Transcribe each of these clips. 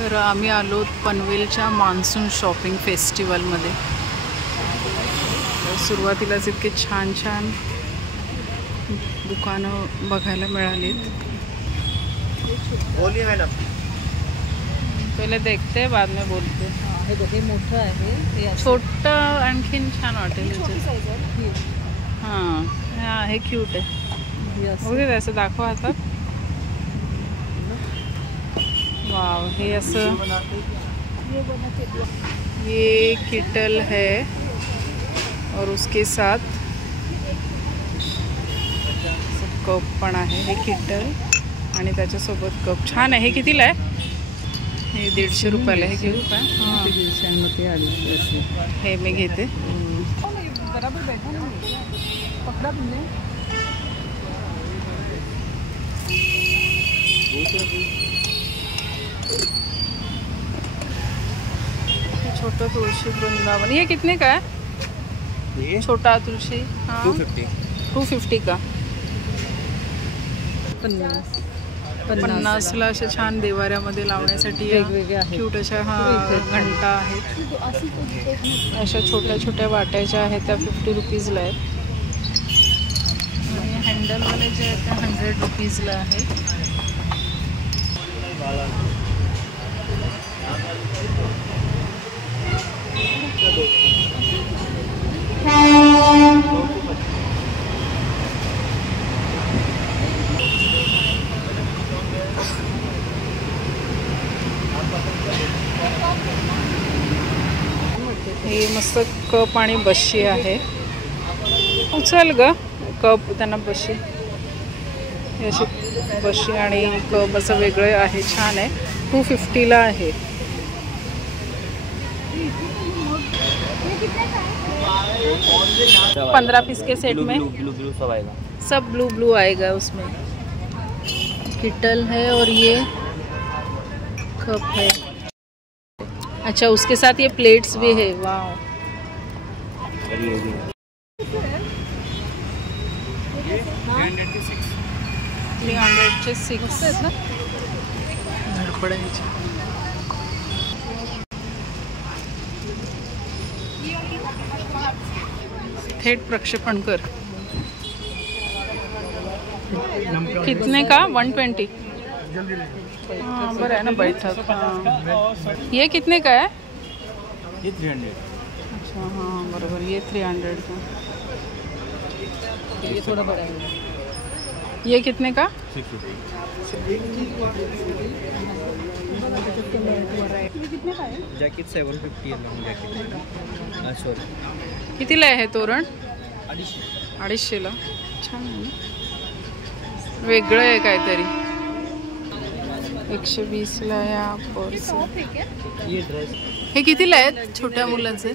तर आम्ही आलो पनवेलच्या मान्सून शॉपिंग फेस्टिवलमध्ये. सुरुवातीलाच इतके छान छान दुकानं बघायला मिळालीत. पहिले देखते बाद में बोलते. हे मोठं आहे, छोटं आणखीन छान वाटेल. हां हां हे क्यूट आहे. बघू असं दाखवा आता. वाव हे असं ये किटल है और उसके साथ कप पण आहे. हे किटल आणि त्याच्यासोबत कप छान आहे. हे कितीला आहे? हे 150 रुपयाला. हे घेऊ का? हां 250. हे मी घेते. बराबर बैठा नाही पकडा तुमने. छोटा तुलसी वृंदावन. ये कितने का है? छोटा तुलसी 250 का. 50ला अशा छान देवाऱ्यामध्ये लावण्यासाठी क्यूट अशा घंटा आहेत. अशा छोट्या छोट्या वाट्याच्या आहेत त्या 50 रुपीजला आहेत. आणि हँडलवाले जे आहेत त्या 100 रुपीजला आहेत. हे मस्त कप आणि बशी आहे. उचल ग कप त्यांना बशी. हे अशी बशी आणि कप असं वेगळं आहे. छान आहे. 250ला आहे. सब 15 पीस के सेट में ब्लू सब आएगा. सब ब्लू ब्लू आएगा उसमें. किटल है और ये कप है. अच्छा उसके साथ ये प्लेट्स भी है. वाह 306 आहेत ना. धडपडायची. थेट प्रक्षेपण कर. कितने का? 120. हाँ बरं आहे ना बैठक. हाँ ये कितने का है? ये 300. अच्छा हाँ बराबर. ये 300 का. ये थोड़ा बड़ा है. ये कितने का? 650. कितने का है? जॅकेट 750 आहे. Long jacket. सॉरी कितीला आहे तोरण? 250. 250ला. छान आहे ना. वेगळं आहे काहीतरी. 120ला या पर्स. ये ड्रेस हे कितीला आहेत छोट्या मुलांचे?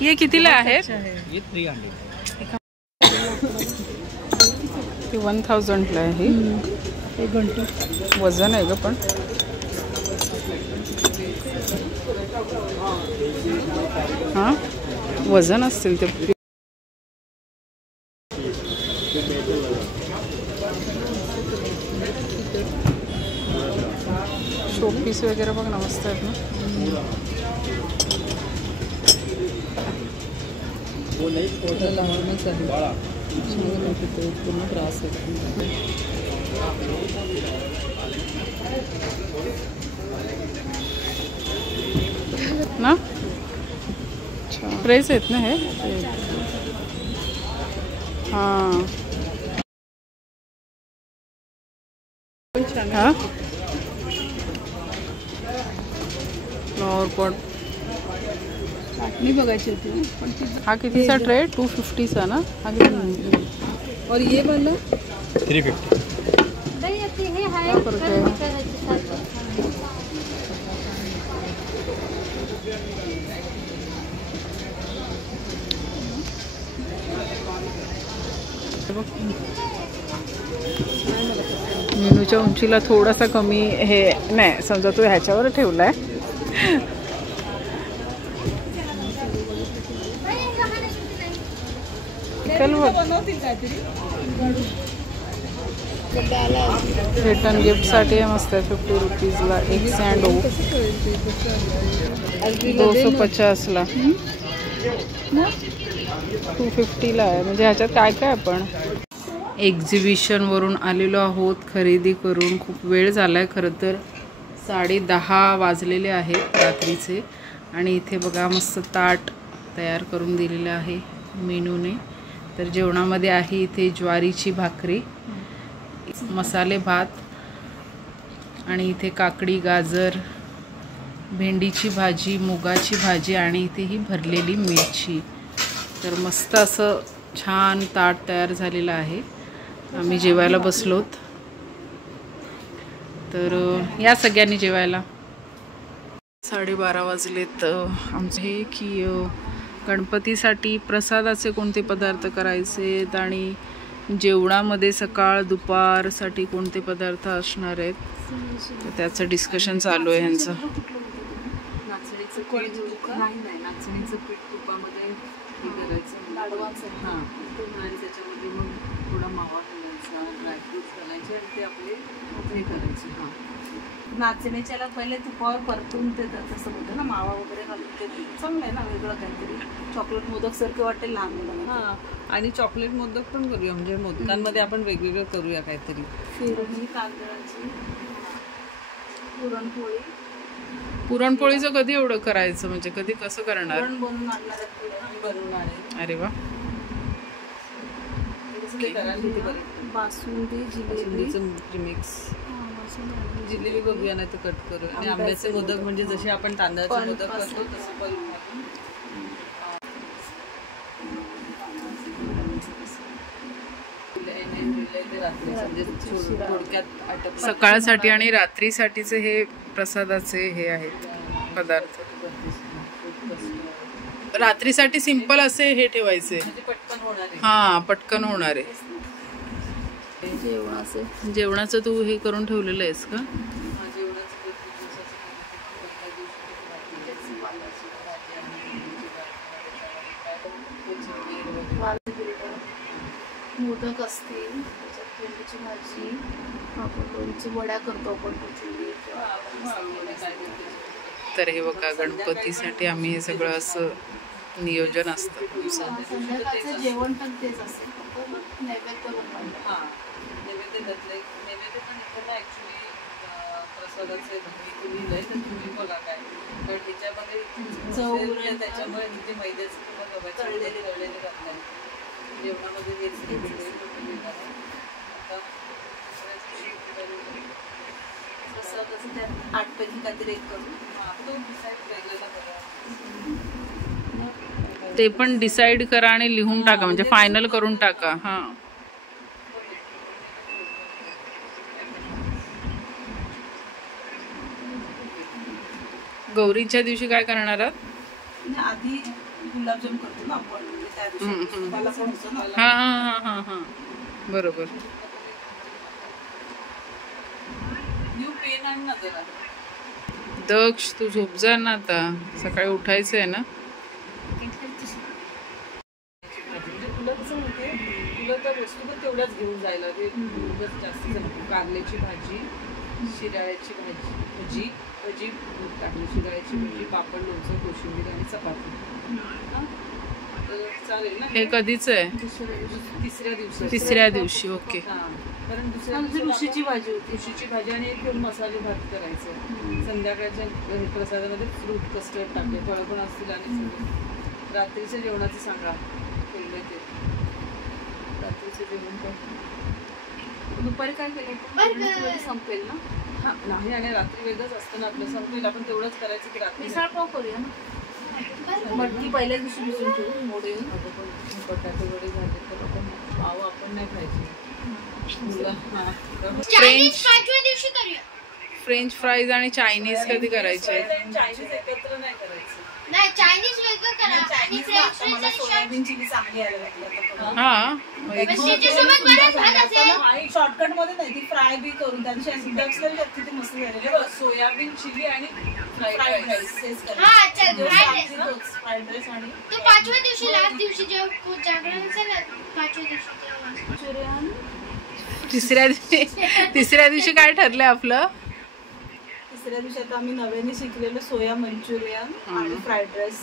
ये कितीला आहेत? ये 300. ते 1000ला आहे. एक घंटी वजन आहे ग पण. हां वजन असतील ते. शोपीस वगैरे बघ ना मस्त आहेत ना. लहानच आहे. पूर्ण त्रास आहे ना. प्रेस आहेत ना हे. हां हां फ्लॉवर पॉट. नाही बघायची होती पण हा कितीचा ट्रे? 250चा ना. हा किती? और ये वाला 350. मेनूच्या उंचीला थोडासा कमी हे नाही. समजा तू ह्याच्यावर ठेवलाय. चल बनवतील काहीतरी. रिटर्न गिफ्टसाठी मस्त आहे. 50 रुपीजला एक सँडो, 250ला, 250ला आहे. म्हणजे ह्याच्यात काय काय आपण एक्झिबिशनवरून आलेलो आहोत खरेदी करून. खूप वेळ झाला आहे खरं तर, 10:30 वाजलेले आहेत रात्रीचे. आणि इथे बघा मस्त ताट तयार करून दिलेलं आहे मेनूने. तर जेवणामध्ये आहे इथे ज्वारीची भाकरी, मसाले भात, आणि इथे काकडी, गाजर, भेंडीची भाजी, मुगाची भाजी, आणि इथे ही भरलेली मिरची. तर मस्त असं छान ताट तयार झालेलं आहे. आम्ही जेवायला बसलोत, तर या सगळ्यांनी जेवायला. 12:30 वाजलेत. आमचं हे की गणपतीसाठी प्रसादाचे कोणते पदार्थ करायचे आणि जेवणामध्ये सकाळ दुपारसाठी कोणते पदार्थ असणार आहेत, तर त्याचं डिस्कशन चालू आहे ह्यांचं. नाचणीचं पीठ नाचणीचं पीठ तुपामध्ये हे करायचं लाडवाचं. हां, आणि त्याच्यामध्ये मग थोडा मावा घालायचा, ड्रायफ्रूट्स घालायचे आणि ते आपले हे करायचे. हां, नाचणीच्याला पहिले तुपावर परतून ते तसं होतं ना, मावा वगैरे घालून. ते चांगलं आहे ना, वेगळं काहीतरी. चॉकलेट मोदक सारखं वाटेल लहान मुलांना. हां, आणि चॉकलेट मोदक पण करूया. म्हणजे मोदकांमध्ये आपण वेगवेगळं करूया काहीतरी. फिरणी, तांदळाची पुरणपोळी. पुरणपोळीचं कधी एवढं करायचं, म्हणजे कधी कसं करणार? बनवून आणणार आहे. अरे वा. बासुंदी, जिलेबी मिक्स. जिलेबी बघूया, नाही तर कट करू. आणि आंब्याचे मोदक म्हणजे जसे आपण तांदळाचे मोदक करतो तसं पण. सकाळसाठी आणि रात्रीसाठीचे हे प्रसादाचे हे आहेत पदार्थ. रात्रीसाठी सिंपल असे हे ठेवायचे, पटकन होणार आहे. हां, पटकन होणार आहे. जेवणाचं तू हे करून ठेवलेलं आहेस का? मोदक असतील, त्याच्यात भेंडीची भाजी, पापड, वड्या करतो आपण. तर हे बघा, गणपतीसाठी आम्ही हे सगळं असं नियोजन असतं. संध्याकाळचं जेवण पण तेच असेल, नैवेद्य बनवायला. हां, नैवेद्य घातलंय. नैवेद्य पण इथं ॲक्च्युली प्रसादाचे लिहिलं आहे, तर तुम्ही बघा काय. कारण ह्याच्यामध्ये चव त्याच्यामुळे तिथे मैद्याचं किंवा गव्हाचे तळलेले घातलं. जेवणामध्ये हेच प्रसादाचं त्यात 8 पैकी काहीतरी एक करू. तो डिसाईड वेगळा करा. ते पण डिसाईड करा आणि लिहून टाका, म्हणजे फायनल करून टाका. हां, गौरीच्या दिवशी काय करणार आहात? आधी गुलाबजाम करतो ना आपण, त्या दिवशी. हां हां हां हां, बरोबर. पेन आण ना जरा. दक्ष, तू झोप जा ना आता, सकाळी उठायचं आहे ना. तुला कसं म्हणते, तुला तर वस्तू पण तेवढ्याच घेऊन जायला जास्तीच नको. कारल्याची भाजी, शिराळ्याची भाजी, टाकली शिराळ्याची भाजी, पापड, लोणचं, कोशिंबीर आणि चपाती. चालेल ना? हे कधीच आहे? तिसऱ्या दिवशी. ओके. कारण दुसऱ्या दिवशी ऋषीची भाजी होती. ऋषीची भाजी आणि एक मसाले भात करायचं. संध्याकाळच्या प्रसादामध्ये फ्रूट कस्टर्ड टाकले, फळं पण असतील. आणि रात्रीच्या जेवणाचं सांगा केलं ते. रात्रीचं जेवण पण दुपारी काय केलं संपेल ना? हां, नाही. आणि रात्री वेगळंच असतं ना आपलं, संपेल. आपण तेवढंच करायचं की रात्री मिसळपाव करूया ना. मटकी पहिल्या दिवशी भिजून ठेवून मोडे. बटाटे वडे झाले तर आपण पाव आपण नाही खायचे. फ्रेंच फ्राईज आणि चायनीज कधी करायचे? चायनीज एकत्र नाही करायचं. नाही, चायनीज वेगळं करा. आणि फ्रेंच फ्राईज सोयाबीन चिली चांगली यायला लागली. हां, शॉर्टकट मध्ये नाही, ती फ्राय बी करून त्या दिवशी किती मस्त झालेले. सोयाबीन चिली आणि फ्राईड राईस. फ्राईड राईस आणि तो 5व्या दिवशी, लास्ट दिवशी जेव्हा जागरण असेल ना, 5व्या दिवशी तिसऱ्या दिवशी काय ठरलंय आपलं? तिसऱ्या दिवशी आता आम्ही नव्याने शिकलेलं सोया मंचुरियन आणि फ्राईड राईस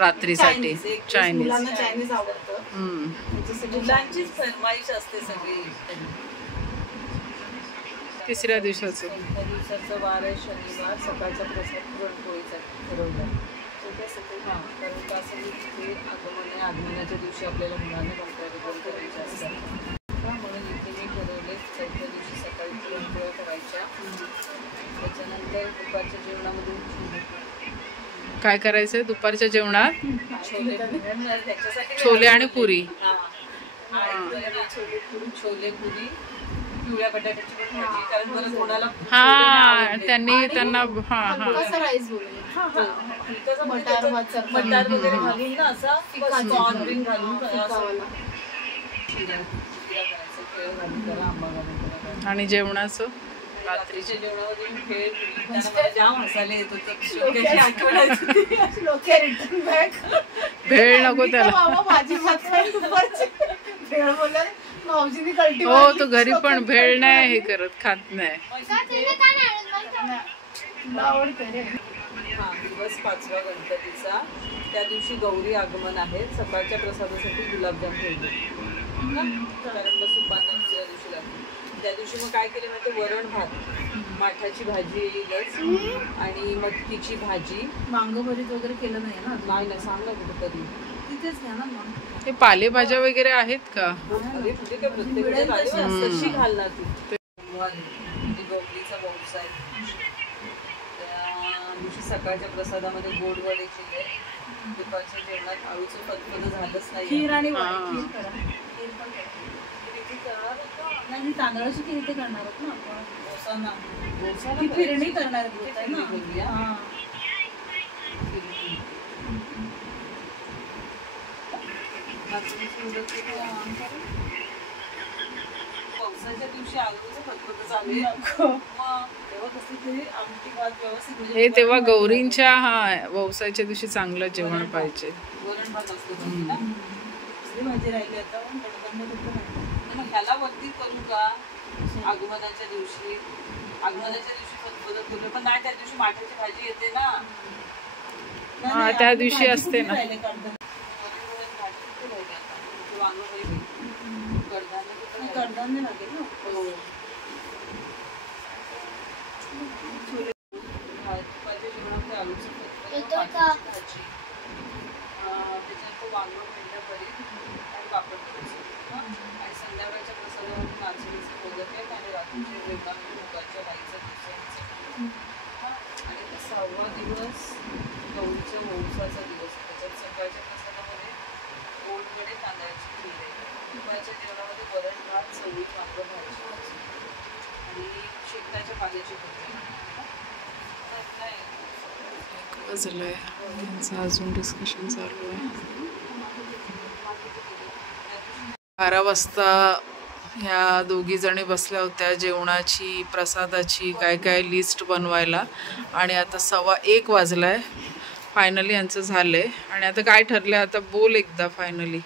रात्रीसाठी चायनीज. मुलांना चायनीज आवडतं. त्याच्यासाठी मुलांचीच फरमाईश असते सगळी. तिसऱ्या दिवसाचं त्या दिवसाचं वार आहे शनिवार. सकाळचा प्रसाद पुरणपोळीचा ठरवला. हां, कारण का असं तिथे आगमन आहे. आगमनाच्या दिवशी आपल्याला मुलांना कंपॅरेबल करायचे असतात म्हणून इथे मी ठरवले चौथ्या दिवशी सकाळी पुरणपोळ्या करायच्या. त्याच्यानंतर दुपारच्या जेवणामध्ये काय करायचंय दुपारच्या जेवणात? छोले त्याच्यासाठी छोले आणि पुरी. छोले पुरी, पिवळ्या बटाट्याची पण भाजी. कारण बरं कोणाला त्यांना कसं राईस बोलूया मटार मटार वगैरे घालून ना असा कॉर्न बिन घालून आणि जेवणाचं रात्रीच्या जेवणामध्ये भेळ जाम मसाले येत होते. भेळ नको त्याला. भाजी भेळ बोला मावशीने कल्टी. हो तो घरी पण भेळ नाही हे करत, खात नाही. आवडते रे. हा दिवस 5वा गणपतीचा. त्या दिवशी गौरी आगमन आहे. सकाळच्या प्रसादासाठी गुलाबजाम ठेवले कारण मग सुपांना दुसऱ्या दिवशी लागते. त्या दिवशी मग काय केलं माहिती? वरण भात, माठाची भाजी येईलच आणि मटकीची भाजी. वांग भरीत वगैरे केलं नाही ना? नाही ना, सांग ना कुठं कधी तिथेच घ्या ना मग. ते पालेभाज्या वगैरे आहेत का? अरे तुझे काय प्रत्येक कशी घालणार तू? म्हणजे गौरीचा व्यवसाय. त्या दिवशी सकाळच्या प्रसादामध्ये गोड वडे केले. दुपारच्या जेवणात आळूचं फतफद झालंच नाही. खीर आणि खीर करा. खीर पण करा. नाही तांदळाची खीर इथे करणार आहोत ना आपण. ही फिरणी करणार आहोत ना. पावसाच्या दिवशी आलूचं फतफद चालू आहे. मग तेव्हा कसं ते आमटी भात व्यवस्थित हे तेव्हा गौरींच्या व्यवसायाच्या दिवशी चांगलं जेवण पाहिजे. वरण भात असतो ना. दुसरी भाजी राहिली आता पण कडधान्य कुठं राहिलं. मग ह्याला वरती करू का? आगमनाच्या दिवशी फतफद करू पण नाही. त्या दिवशी माठाची भाजी येते ना. त्या दिवशी असते ना. कडधान्य लागेल ना. दुपारच्या जेवणामध्ये आलूचं फतफद, भाजी, त्याच्यानंतर वांग भेंड्या भरीत आणि पापड आणि संध्याकाळच्या प्रसादावर नाचणीचं मोदक आहे आणि रात्रीच्या जेवणामध्ये मुगाच्या डाळीचं आणि 6वा दिवस गौरीच्या वंशाचा दिवस. त्याच्यात सकाळच्या प्रसादामध्ये गोडकडे तांदळाची खीर आहे. दुपारच्या जेवणामध्ये वरण भात, चवळी, वांग भाजी आणि शेकटाच्या पाल्याची भाजी. अजून डिस्कशन चालू आहे. 12 वाजता ह्या दोघी जणी बसल्या होत्या जेवणाची, प्रसादाची काय काय लिस्ट बनवायला आणि आता 1:15 वाजलाय. फायनली यांचं झालंय. आणि आता काय ठरलंय? आता बोल एकदा फायनली.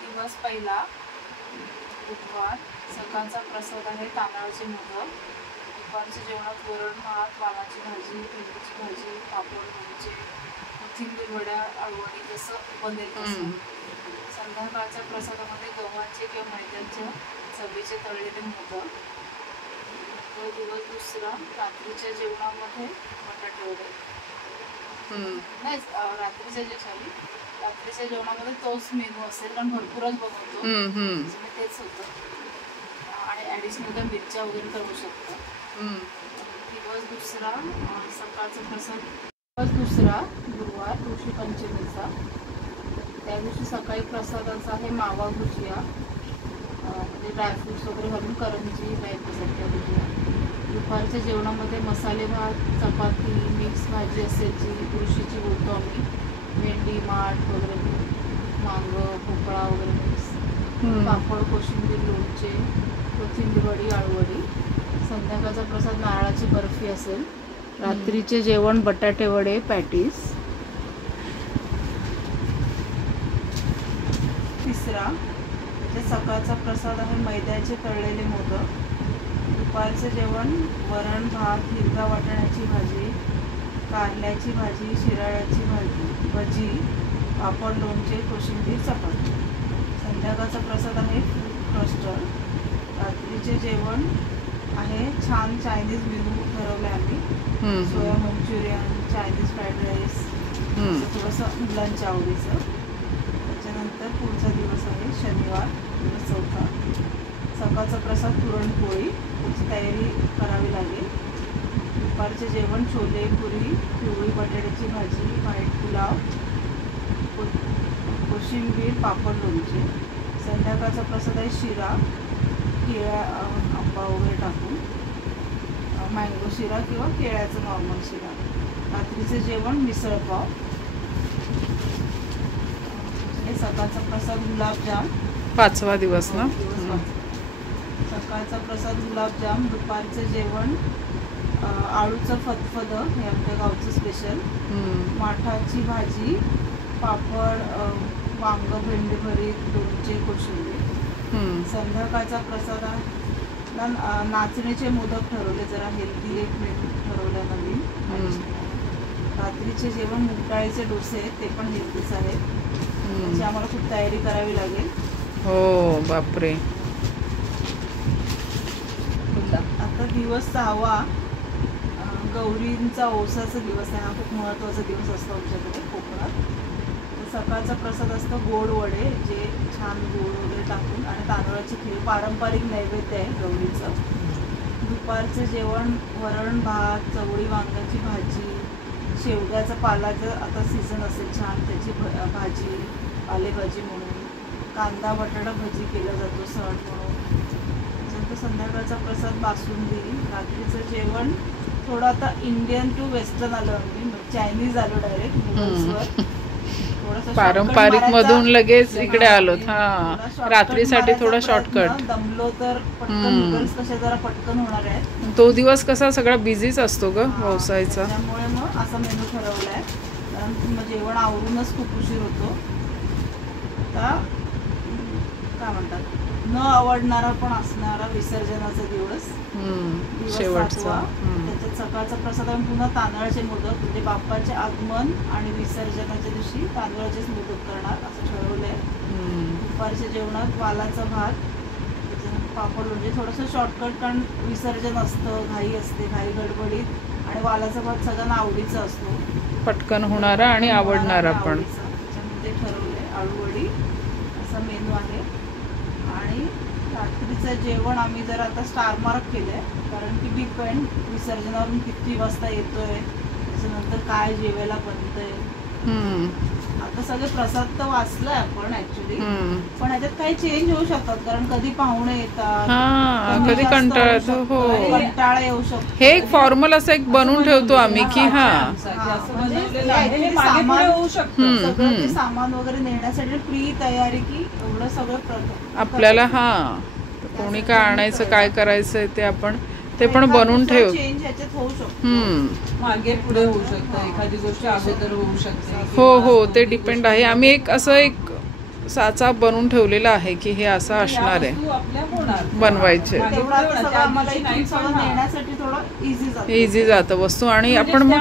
दिवस पहिला बुधवार. सकाळचा प्रसाद आहे तांदळाचे मोदक. दुपारच्या जेवणात वरण भात, वालाची भाजी, भेंडीची भाजी, पापड, लोणचे, कोथिंबीर वड्या, आळूवडी जसं बनेल तसं. संध्याकाळच्या प्रसादामध्ये गव्हाचे किंवा मैद्याच्या चवीचे तळलेले मोदक. तो दिवस दुसरा. रात्रीच्या जेवणामध्ये बटाटे वडे. नाही रात्रीच्या जेवणामध्ये तोच मेनू असेल कारण भरपूरच बनवतो. तेच होतं आणि ॲडिशनल काय मिरच्या वगैरे करू शकतो. दिवस दुसरा. सकाळचा प्रसाद. दिवस दुसरा गुरुवार ऋषी पंचमीचा. त्या दिवशी सकाळी प्रसादाचा आहे मावा भुजिया म्हणजे ड्रायफ्रूट्स वगैरे घालून करंजी टाईपसारख्या भुजिया. दुपारच्या जेवणामध्ये मसाले भात, चपाती, मिक्स भाजी असेल जी तुळशीची बोलतो आम्ही, भेंडी, माठ वगैरे, वांग, भोपळा वगैरे मिक्स, पापड, कोशिंबीर, लोणचे, कोथिंबीर वडी, आळूवडी. संध्याकाळचा प्रसाद नारळाची बर्फी असेल. रात्रीचे जेवण बटाटे वडे, पॅटीस. तिसरा सकाळचा प्रसाद आहे मैद्याचे तळलेले मोदक. दुपारचं जेवण वरण भात, हिरव्या वाटाण्याची भाजी, कारल्याची भाजी, शिराळ्याची भाजी, भजी, पापड, लोणचे, कोशिंबीर, चपाती. संध्याकाळचा प्रसाद आहे फ्रूट कस्टर्ड. रात्रीचे जेवण आहे छान चायनीज मेनू ठरवलं आहे आम्ही. सोया मंचुरियन, चायनीज फ्राईड राईस, थोडंसं मुलांच्या आवडीचं. त्याच्यानंतर पुढचा दिवस आहे शनिवार, दिवस चौथा. सकाळचा प्रसाद पुरणपोळी, त्याची तयारी करावी लागेल. दुपारचे जेवण छोले पुरी, पिवळी बटाट्याची भाजी, व्हाईट पुलाव, कोशिंबीर, पापड, लोणचे. संध्याकाळचा प्रसाद आहे शिरा, केळ्या, आंबा वगैरे टाकून, मँगो शिरा किंवा केळ्याचं नॉर्मल शिरा. रात्रीचे जेवण मिसळपाव. सकाळचा प्रसाद गुलाबजाम, 5वा दिवस ना. सकाळचा प्रसाद गुलाबजाम. दुपारचं जेवण आळूचं फतफद, हे आमच्या गावचं स्पेशल, माठाची भाजी, पापड, वांग, भेंडी भरीत, लोणचे, कोशिंबीर. संध्याकाळचा प्रसाद नाचणीचे मोदक ठरवले, जरा हेल्दी एक मेनू ठरवलं नवीन. रात्रीचे जेवण मुगडाळीचे डोसे आहेत, ते पण हेल्दीच आहेत. त्याची आम्हाला खूप तयारी करावी लागेल. हो बापरे. आता दिवस 6वा, गौरींचा ओसाचा दिवस आहे. हा खूप महत्त्वाचा दिवस असतो आमच्याकडे कोकणात. सकाळचा प्रसाद असतो गोड वडे, जे छान गोड वगैरे टाकून, आणि तांदळाची खीर, पारंपरिक नैवेद्य आहे गौरीचं. दुपारचं जेवण वरण भात, चवळी वांग्याची भाजी, शेवग्याचा पालाचं आता सीझन असेल छान, त्याची भाजी, पालेभाजी म्हणून, कांदा बटाटा भजी केला जातो सण म्हणून. त्याच्यानंतर संध्याकाळचा प्रसाद बासुंदी. रात्रीचं जेवण थोडं आता इंडियन टू वेस्टर्न आलो आम्ही, चायनीज आलो डायरेक्ट नूडल्सवर. पारंपरिक मधून लगेच इकडे आलो. हा, रात्रीसाठी थोडा शॉर्टकट. दमलो तर पटकन नूडल्स कशा जरा पटकन होणार आहेत. तो दिवस कसा सगळा बिझीच असतो ग व्यवसायाचा. त्यामुळे मग असा मेनू ठरवलाय, कारण मग जेवण आवरूनच खूप उशीर होतो. आता काय म्हणतात, न आवडणारा पण असणारा विसर्जनाचा दिवस, शेवटचा. त्याच्यात सकाळचा प्रसाद आम्ही पुन्हा तांदळाचे मोदक, म्हणजे बाप्पाचे आगमन आणि विसर्जनाच्या दिवशी तांदळाचेच मोदक करणार असं ठरवलंय. दुपारच्या जेवणात वालाचा भात, त्याच्यानंतर पापड, म्हणजे थोडंसं शॉर्टकट, कारण विसर्जन असतं, घाई असते, घाई गडबडीत, आणि वालाचा भात सगळ्यांना आवडीचा असतो, पटकन होणारा आणि आवडणारा पण. त्याच्यामध्ये ठरवलंय आळूवडी असा मेनू आहे. आणि रात्रीचं जेवण आम्ही जर आता स्टार मार्क केलंय, कारण की डिपेंड विसर्जनावरून किती वाजता येतोय, त्याच्यानंतर काय जेवायला बनतंय. आता सगळे प्रसाद तर वाचलाय आपण ऍक्च्युली, पण ह्याच्यात काही चेंज होऊ शकतात, कारण कधी पाहुणे येतात, कधी कंटाळा. हो, कंटाळा येऊ शकतो. हे एक फॉर्मल असं एक बनवून ठेवतो आम्ही की सगळं सामान वगैरे नेण्यासाठी प्री तयारी, की एवढं सगळं आपल्याला. कोणी काय आणायचं, काय करायचं ते आपण ते पण बनवून ठेव. चेंज ह्याच्यात होऊ शकतो, मागे पुढे होऊ शकतं, एखादी गोष्ट अगोदर होऊ शकते. हो, ते डिपेंड आहे. आम्ही एक असं एक साचा बनवून ठेवलेला आहे की हे असं असणार आहे, बनवायचे. इझी जातं वस्तू, आणि आपण मग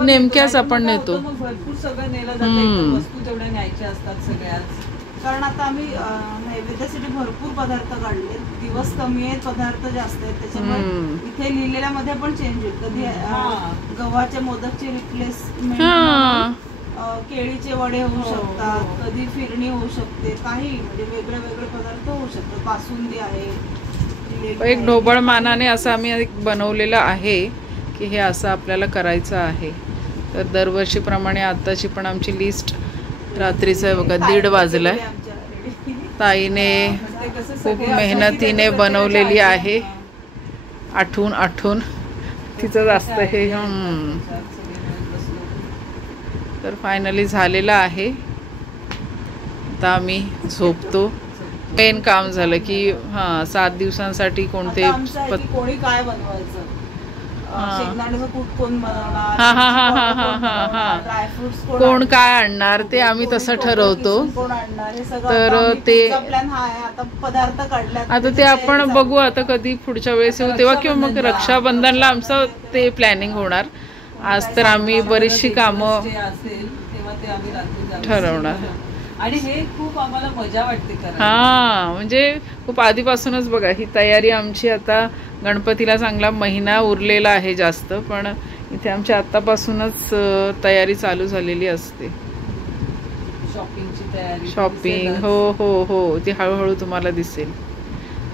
नेमक्याच आपण नेतो. भरपूर सगळं नेलं जातं, वस्तू तेवढ्या न्यायच्या असतात सगळ्याच. कारण आता आम्ही नैवेद्यासाठी भरपूर पदार्थ काढले, दिवस कमी आहेत, पदार्थ जास्त आहेत, त्याच्यामुळे इथे लिहिलेल्यामध्ये पण चेंज होईल. कधी गव्हाच्या मोदकची रिप्लेसमेंट केळीचे वडे होऊ शकतात, कधी फिरणी होऊ शकते, काही म्हणजे वेगळे वेगळे पदार्थ होऊ शकतात. बासुंदी आहे, एक ढोबळ मानाने असं आम्ही बनवलेलं आहे की हे असं आपल्याला करायचं आहे. तर दरवर्षीप्रमाणे आताची पण आमची लिस्ट रात्रीचं आहे बघा, 1:30 वाजलाय. ताईने खूप मेहनतीने बनवलेली आहे, आठवून तिचं जास्त हे. तर फायनली झालेलं आहे. आता आम्ही झोपतो. मेन काम झालं की 7 दिवसांसाठी कोणते कोणी काय बनवायचं. शेंगदाण्याचं कूट कोण बनवणार, हा, हा, हा, हा, हा, हा, हा. ड्रायफ्रुट्स कोण काय आणणार ते आम्ही तसं ठरवतो. कोण आणणार हे सगळं. तर आता ते आम्ही प्लॅन हा आहे. आता पदार्थ काढल्यात, आता ते आपण बघू आता कधी पुढच्या वेळेस येऊ तेव्हा, किंवा मग रक्षाबंधनला आमचं ते प्लॅनिंग होणार. आज तर आम्ही बरीचशी कामं Stay असेल तेव्हा ते आम्ही रात्री जाऊ. ठरवणार. आणि हे खूप आम्हाला मजा वाटते करायला. हा, म्हणजे खूप आधीपासूनच बघा ही तयारी आमची. आता गणपतीला चांगला महिना उरलेला आहे जास्त, पण इथे आमच्या आतापासूनच तयारी चालू झालेली असते. शॉपिंगची तयारी, शॉपिंग, हो हो हो, ती हळूहळू तुम्हाला दिसेल.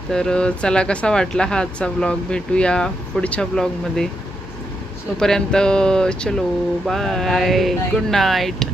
तर चला, कसा वाटला हा आजचा व्लॉग. भेटूया पुढच्या व्लॉगमध्ये. तोपर्यंत चलो बाय, गुड नाईट.